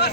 Yo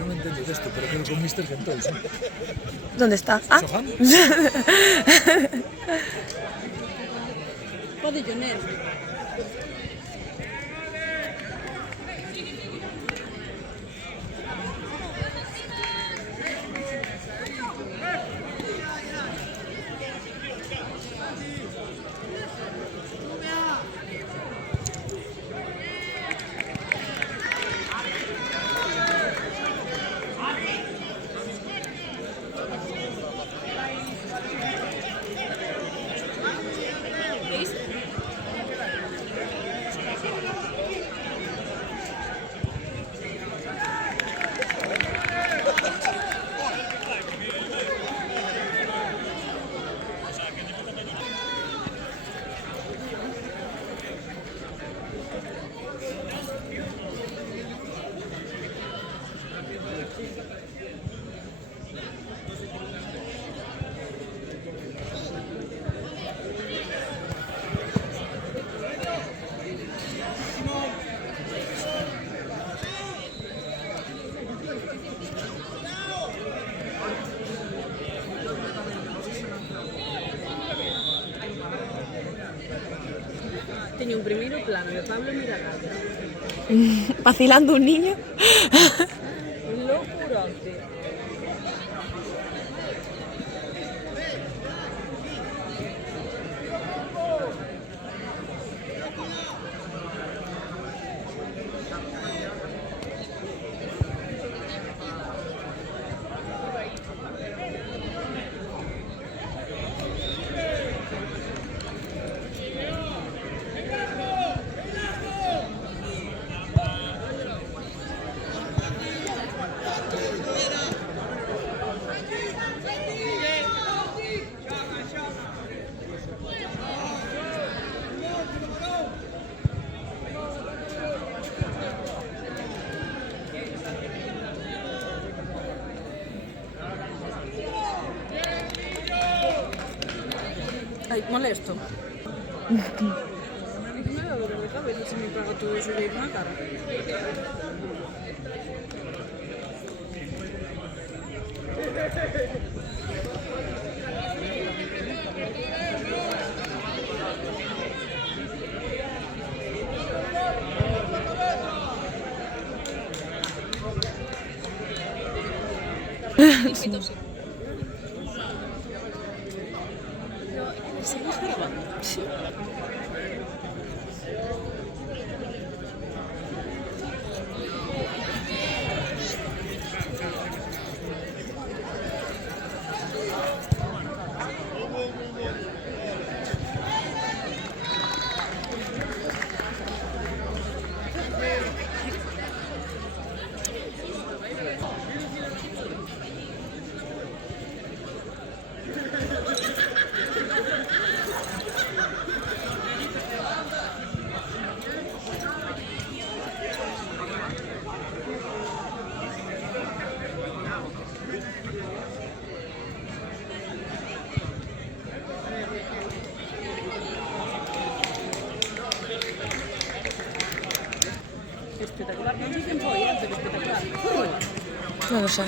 no me entiendo de esto, pero creo que con Mr. Gentos. ¿Dónde está? Ah. Padillaner. Tenía un primeiro plano de Pablo Miragalla. Vacilando un niño. Un locurote. Ay, molesto. Me da dolor de cabeza se me paga todo eso de ir na cara. ¿Seguís grabando? Sí. Espectacular. No sé quién fue, pero espectacular. No lo sé.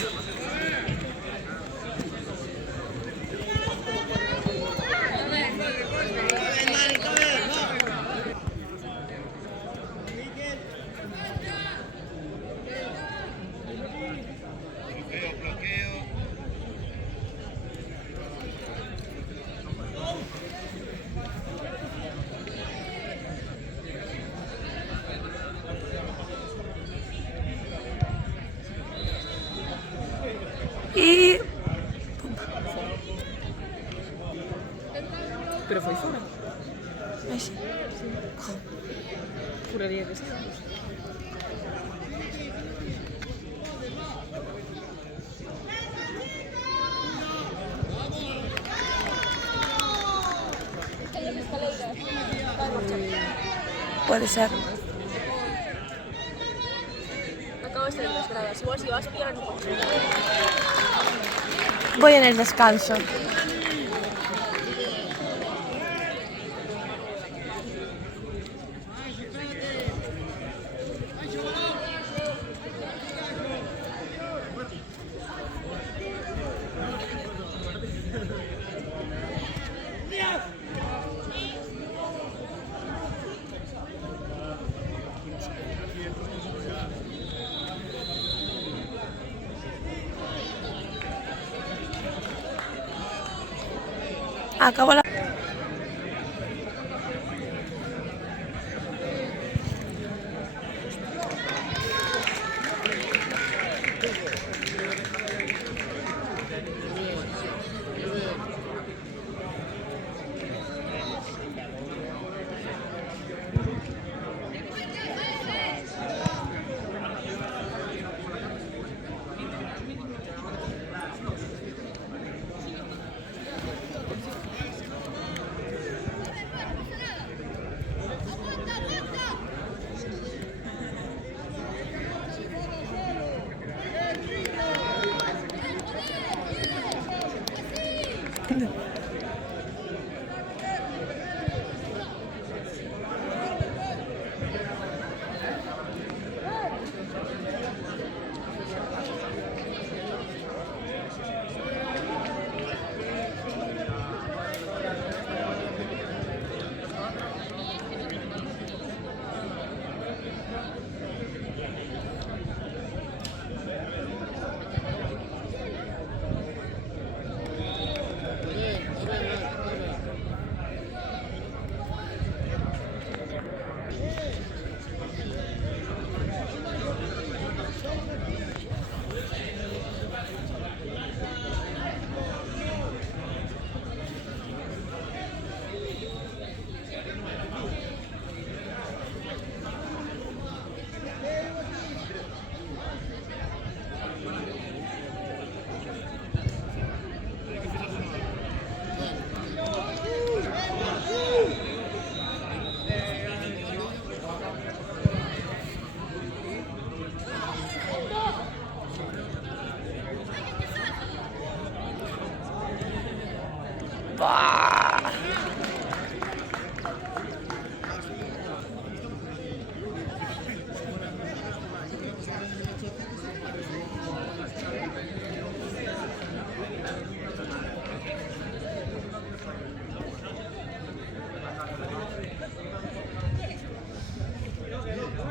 Y... Pero foi fora. Ai, sí. Jo. Juraría que sí. puede ser. Acabo de estar en las gradas. Igual si vas a pillar en un coche. Voy en el descanso. Acabo la...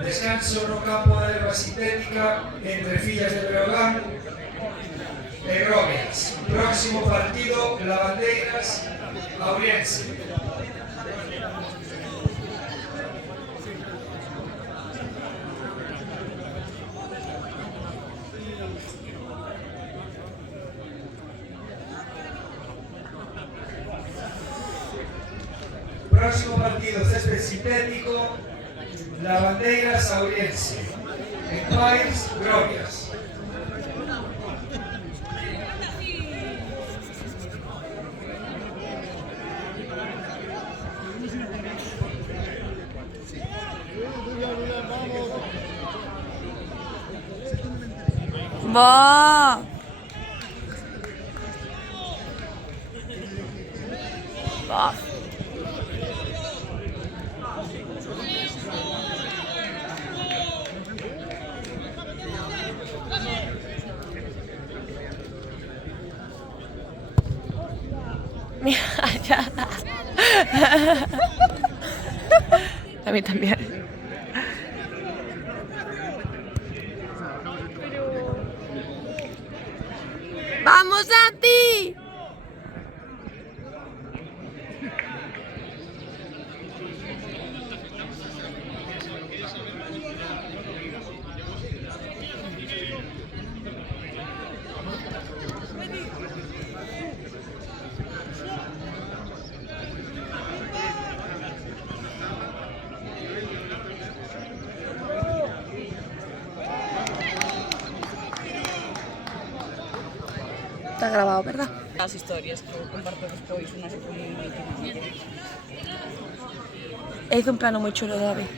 Descanso no campo de erva sintética entre Fillas de Breogán e Grovias. Próximo partido, Lavandeiras, Ourense. Próximo partido, césped sintético, Lavandeiras, Ourense. En Pais, Grovias. ¡Va! ¡Va! Mira, ya. A mí también. ¡Vamos a ti! Está grabado, ¿verdad? Las historias que comparto despois, unas que foi moi íntimas. Hizo un plano muy chulo, David.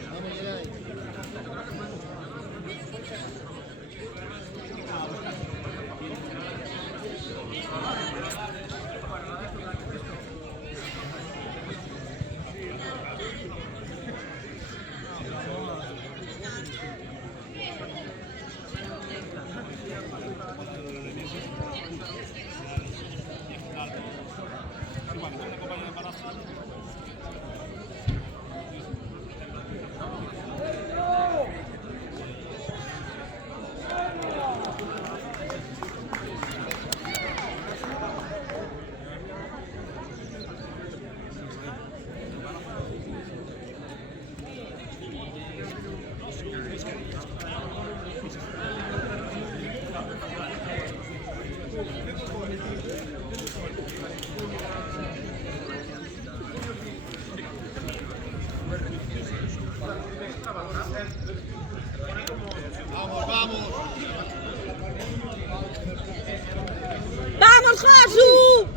¡Josu!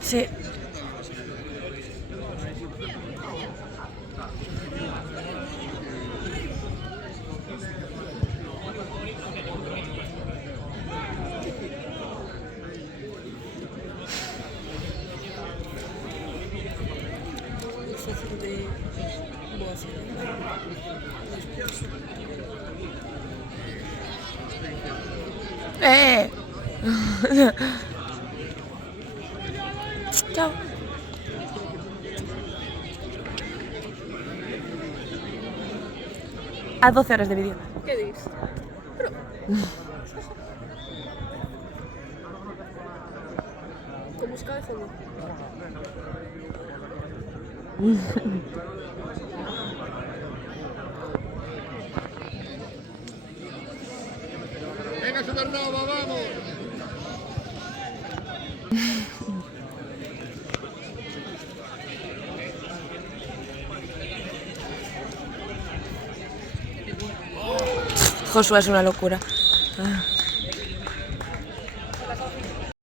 Sí. Fácil de... Boa, sí. Chao. A 12 horas de vídeo. ¿Qué dices? Con música de fondo. Venga, Supernova, vamos. Josué es una locura.